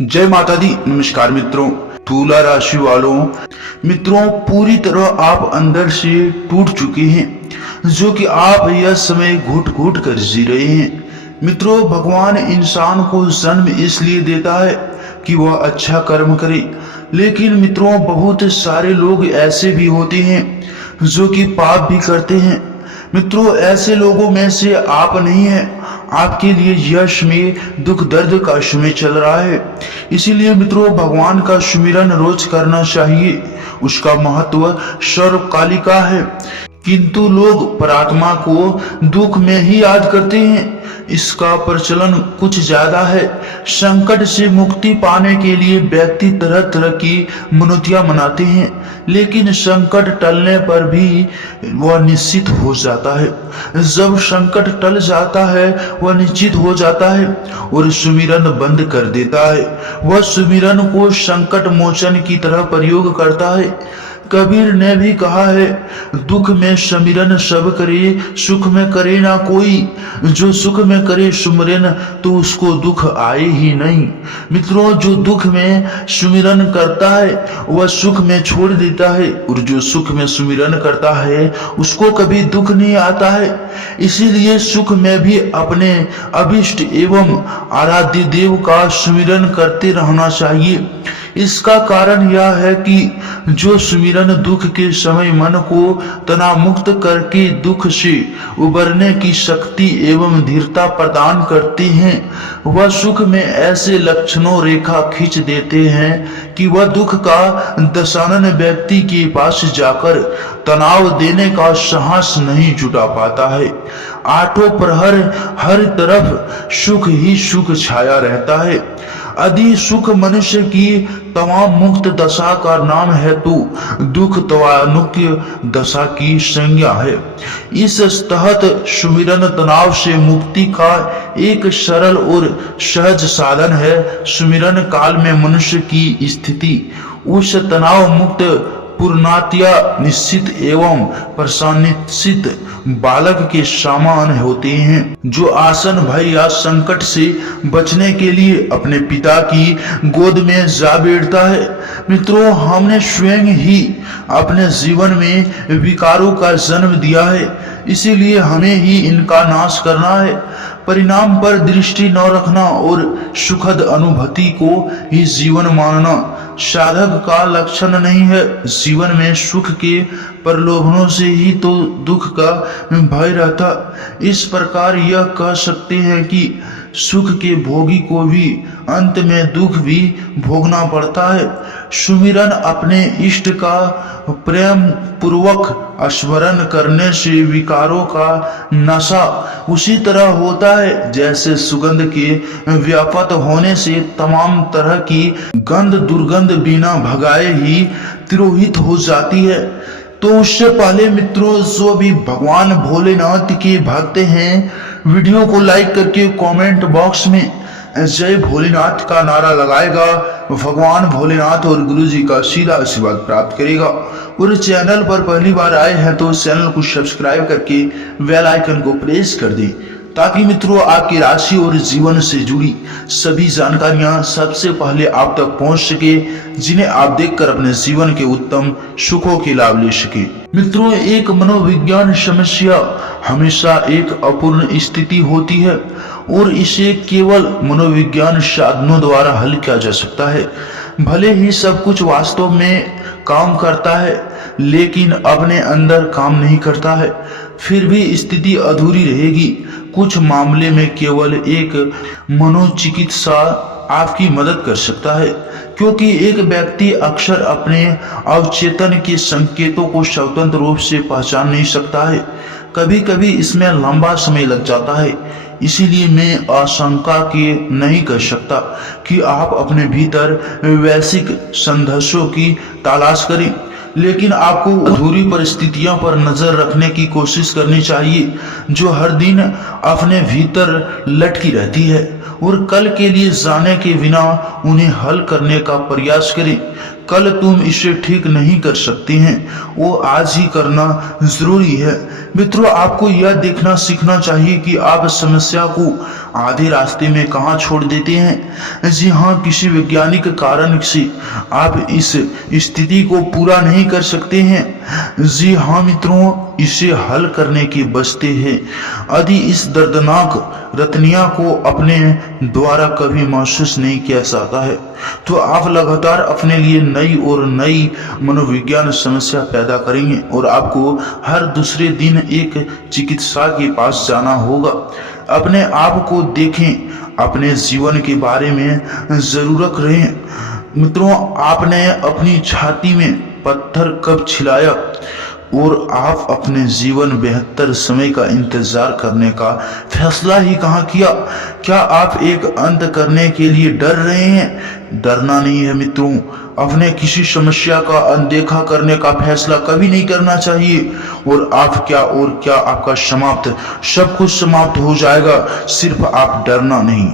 जय माता दी। नमस्कार मित्रों, तुला राशि वालों, मित्रों पूरी तरह आप अंदर से टूट चुके हैं, जो कि आप यह समय घुट घुट कर जी रहे हैं। मित्रों, भगवान इंसान को जन्म इसलिए देता है कि वह अच्छा कर्म करे, लेकिन मित्रों बहुत सारे लोग ऐसे भी होते हैं जो कि पाप भी करते हैं। मित्रों, ऐसे लोगों में से आप नहीं है। आपके लिए यश में दुख दर्द का समय चल रहा है, इसीलिए मित्रों भगवान का सुमिरन रोज करना चाहिए। उसका महत्व सर्वकालिका है, किंतु लोग परमात्मा को दुख में ही याद करते हैं। इसका प्रचलन कुछ ज्यादा है। संकट से मुक्ति पाने के लिए व्यक्ति तरह तरह की मनौतियां मनाते हैं, लेकिन संकट टलने पर भी वह निश्चित हो जाता है। जब संकट टल जाता है वह निश्चित हो जाता है और सुमिरन बंद कर देता है। वह सुमिरन को संकट मोचन की तरह प्रयोग करता है। कबीर ने भी कहा है, दुख में सुमिरन सब करे, सुख में करे ना कोई। जो सुख में करे सुमिरन तो उसको दुख आए ही नहीं। मित्रों, जो दुख में सुमिरन करता है वह सुख में छोड़ देता है, और जो सुख में सुमिरन करता है उसको कभी दुख नहीं आता है। इसीलिए सुख में भी अपने अभिष्ट एवं आराध्य देव का सुमिरन करते रहना चाहिए। इसका कारण यह है कि जो सुमिरन दुख के समय मन को तनाव मुक्त करके दुख से उबरने की शक्ति एवं धीरता प्रदान करते हैं, वह सुख में ऐसे लक्षणों रेखा खींच देते हैं कि वह दुख का दशानन व्यक्ति के पास जाकर तनाव देने का साहस नहीं जुटा पाता है। आठों प्रहर हर तरफ सुख ही सुख छाया रहता है। आदि सुख मनुष्य की तमाम मुक्त दशा का नाम है, तो दुख तवानुक्य दशा की संज्ञा है। इस तहत सुमिरन तनाव से मुक्ति का एक सरल और सहज साधन है। सुमिरन काल में मनुष्य की स्थिति उस तनाव मुक्त पूर्णतया निश्चित एवं प्रसन्नचित बालक के समान होते हैं, जो आसन भय या संकट से बचने के लिए अपने पिता की गोद में जा बैठता है। मित्रों, हमने स्वयं ही अपने जीवन में विकारों का जन्म दिया है, इसीलिए हमें ही इनका नाश करना है। परिणाम पर दृष्टि न रखना और सुखद अनुभूति को ही जीवन मानना साधक का लक्षण नहीं है। जीवन में सुख के प्रलोभनों से ही तो दुख का भय रहता। इस प्रकार यह कह सकते हैं कि सुख के भोगी को भी अंत में दुख भी भोगना पड़ता है। सुमिरन अपने इष्ट का प्रेम पूर्वक स्मरण करने से विकारों का नशा उसी तरह होता है जैसे सुगंध के व्याप्त होने से तमाम तरह की गंध दुर्गंध बिना भगाए ही तिरोहित हो जाती है। तो उससे पहले मित्रों, जो भी भगवान भोलेनाथ के भक्त हैं, वीडियो को लाइक करके कमेंट बॉक्स में जय भोलेनाथ का नारा लगाएगा, भगवान भोलेनाथ और गुरु जी का सीधा आशीर्वाद प्राप्त करेगा। और चैनल पर पहली बार आए हैं तो चैनल को सब्सक्राइब करके बेल आइकन को प्रेस कर दें, ताकि मित्रों आपकी राशि और जीवन से जुड़ी सभी जानकारियां सबसे पहले आप तक पहुंच सके, जिन्हें आप देखकर अपने जीवन के उत्तम सुखों के लाभ ले सके। मित्रों, एक मनोविज्ञान समस्या हमेशा एक अपूर्ण स्थिति होती है और इसे केवल मनोविज्ञान साधनों द्वारा हल किया जा सकता है। भले ही सब कुछ वास्तव में काम करता है, लेकिन अपने अंदर काम नहीं करता है, फिर भी स्थिति अधूरी रहेगी। कुछ मामले में केवल एक मनोचिकित्सा आपकी मदद कर सकता है, क्योंकि एक व्यक्ति अक्सर अपने अवचेतन के संकेतों को स्वतंत्र रूप से पहचान नहीं सकता है। कभी कभी इसमें लंबा समय लग जाता है। इसीलिए मैं आशंका के नहीं कर सकता कि आप अपने भीतर वैश्विक संघर्षों की तलाश करें, लेकिन आपको अधूरी परिस्थितियों पर नजर रखने की कोशिश करनी चाहिए, जो हर दिन अपने भीतर लटकी रहती है, और कल के लिए जाने के बिना उन्हें हल करने का प्रयास करें। कल तुम इसे ठीक नहीं कर सकते हैं, वो आज ही करना जरूरी है। मित्रों, आपको यह देखना सीखना चाहिए कि आप समस्या को आधे रास्ते में कहाँ छोड़ देते हैं। जी हाँ, किसी वैज्ञानिक कारण से आप इस स्थिति को पूरा नहीं कर सकते हैं। जी हाँ मित्रों, इसे हल करने के बचते हैं। यदि इस दर्दनाक रतनिया को अपने द्वारा कभी महसूस नहीं किया जाता है तो आप लगातार अपने लिए नई और नई मनोविज्ञान समस्या पैदा करेंगे और आपको हर दूसरे दिन एक चिकित्सा के पास जाना होगा। अपने आप को देखें, अपने जीवन के बारे में जरूरत रहें। मित्रों, आपने अपनी छाती में पत्थर कब छिलाया और आप अपने जीवन बेहतर समय का इंतजार करने का फैसला ही कहाँ किया। क्या आप एक अंत करने के लिए डर रहे हैं? डरना नहीं है मित्रों, अपने किसी समस्या का अनदेखा करने का फैसला कभी नहीं करना चाहिए। और क्या आपका समाप्त सब कुछ समाप्त हो जाएगा, सिर्फ आप डरना नहीं।